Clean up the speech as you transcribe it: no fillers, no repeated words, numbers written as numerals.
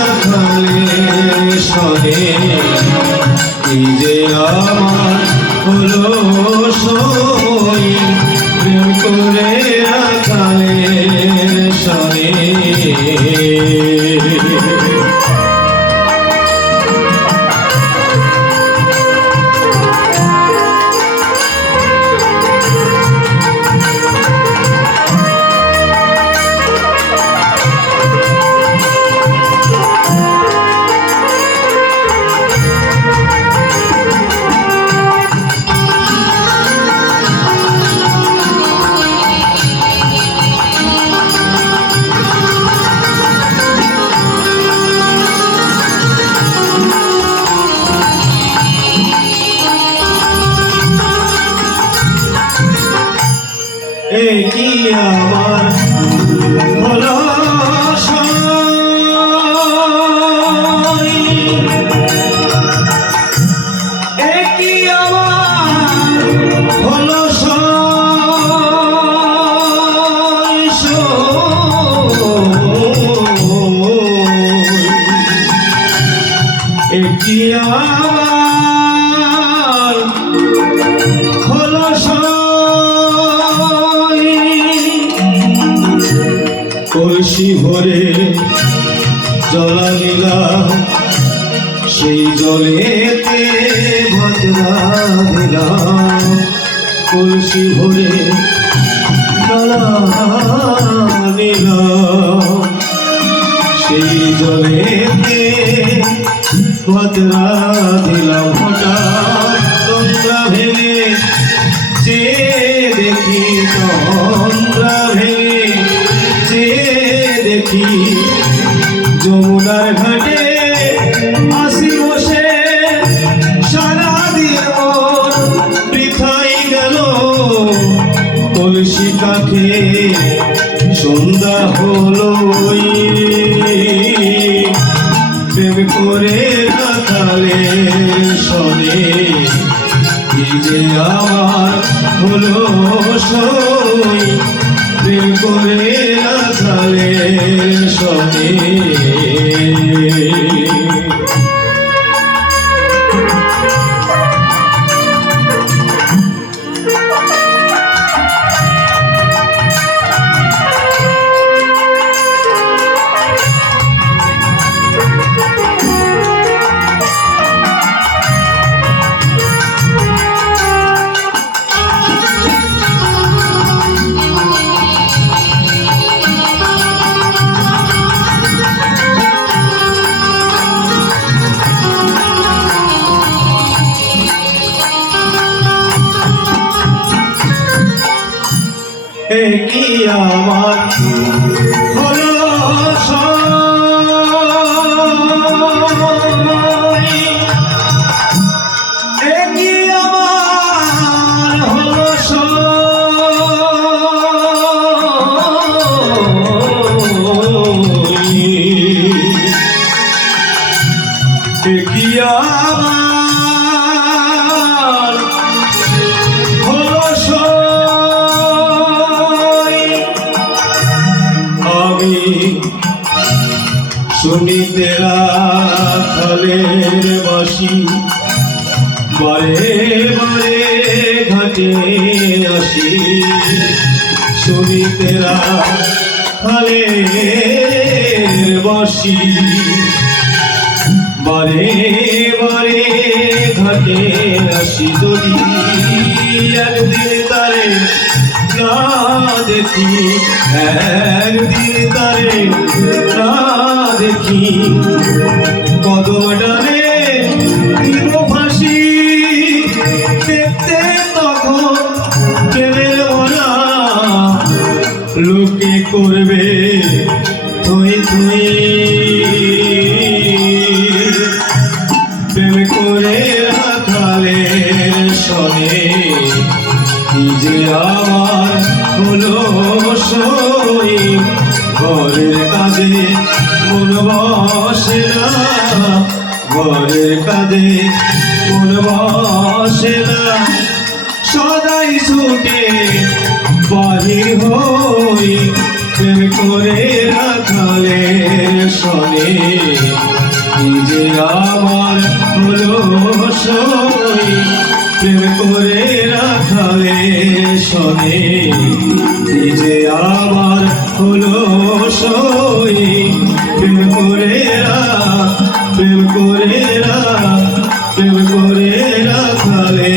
রাখালের সনে এই যে আমার হলো সই প্রেম করে রাখালের সনে কি আমার হলো কি আমার হলো কি আমার হলো কলসি ভরে জলা নিলাম সেই জলেতে ভাতরা দিলাম কলসি ভরে জলা নিলাম সেই জলেতে ভাতরা দিলাম হঠাৎ তন্দ্রা ভেঙে যে দেখি তন্দ্রা ভেঙে দেখি যমুনার ঘাটে আসি বসে সারা দিয়ে মন বৃথাই গেল কলসি কাঠে সন্ধ্যা হলো প্রেম করে রাখালের সনে এই যে আমার হলো সই প্রেম করে রাখালের সনে কি আমার হলো কি আমার হলো কি আমার হলো শুনিতে রাখালের বাঁশি বারে বারে ঘাটে আসি শুনিতে রাখালের বাঁশি বারে বারে ঘাটে আসি যদি একদিন তারে না দেখি একদিন তারে না দেখি কদম ডালে দিব ফাঁসি দেখতে তখন প্রেমের ভরা লোকে করবে তুই তুই প্রেম করে রাখালের সনে কি যে আমার হলো সই ঘরের কাজে মন বসে না ঘরের কাজে মন বসে না সদাই ছুটে বাহির হই প্রেম করে রাখালে শোনে কি যে আমার হলো সই প্রেম করে রাখালে শোনে কি যে আমার হলো সই প্রেম করে রাখালে প্রেম করে রাখালে